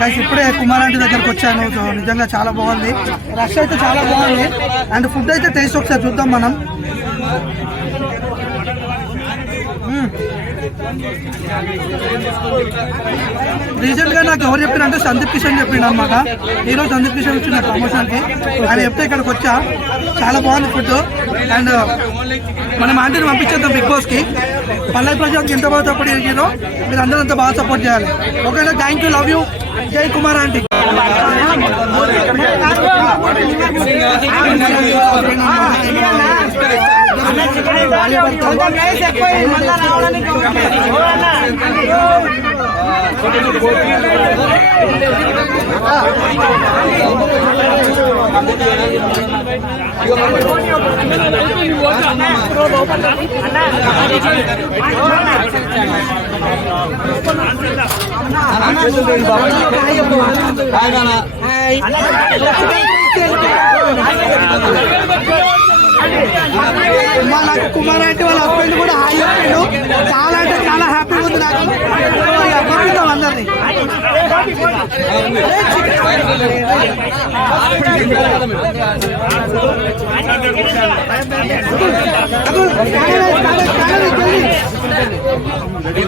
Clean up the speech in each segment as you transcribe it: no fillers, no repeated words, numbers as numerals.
Guys ఇప్పుడే Kumar aunty దగ్గరకు వచ్చాను. సో నిజంగా చాలా బాగుంది, రష్ అయితే చాలా బాగుంది. అండ్ ఫుడ్ అయితే టేస్ట్ ఒకసారి చూద్దాం మనం. రీసెంట్ గా నాకు ఎవరు చెప్పారంటే సందీప్ కిషన్ చెప్పిండు అనమాట. ఈరోజు సందీప్ కిషన్ వచ్చిన ప్రమోషన్ కి ఆయన చెప్తే ఇక్కడికి వచ్చా. చాలా బాగుంది ఫుడ్. అండ్ మనం ఆంటీని పంపించేద్దాం బిగ్ బాస్ కి. పల్లవి ప్రజాకి ఎంత బాగా సపోర్ట్ చేసారో మీరు అందరూ అంత బాగా సపోర్ట్ చేయాలి. ఓకేనా? థ్యాంక్ యూ, లవ్ యూ, జై కుమార్ ఆంటీ. నాకు కుమార్ అంటే వాళ్ళ హస్బెండ్ కూడా హాయ్ చెప్పిండు. చాలా అంటే చాలా హ్యాపీగా ఉంది నాకు. పంపిద్దాం అందరినీ.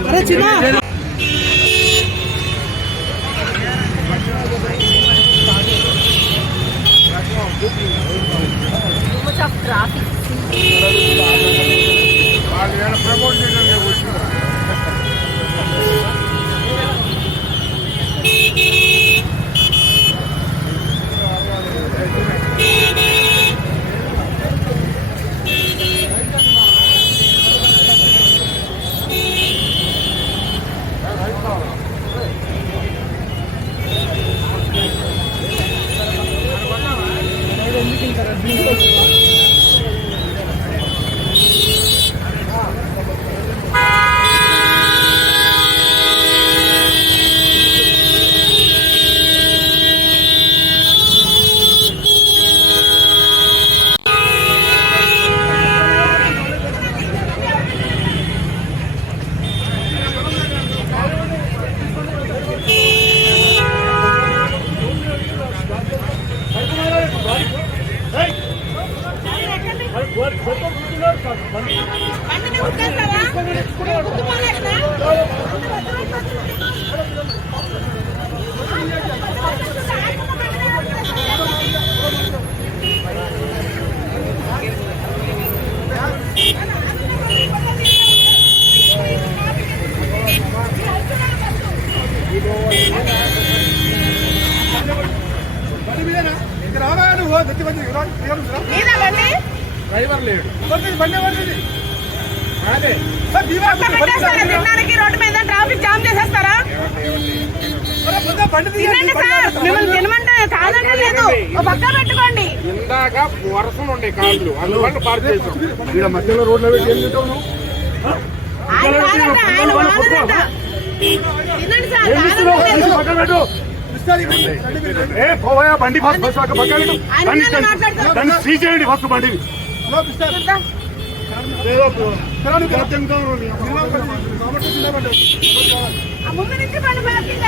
అరే చిన్న traffic. డ్రైవర్ లేడు. రోడ్డు మీద ట్రాఫిక్ జామ్ చేసేస్తారా? తినమంటే కాదంటే లేదు, పక్క పెట్టుకోండి. ఇందాక వర్షం ఉండే కార్లు అందువల్ల పార్క్ చేసాం. ఇక్కడ మధ్యలో రోడ్లో పెట్టి ఏం తింటావు? పోయా బండి ఫస్ట్ బస్ దాన్ని సీ చేయండి ఫస్ట్ బండిని. ముందు నుంచి బండి పార్కింగ్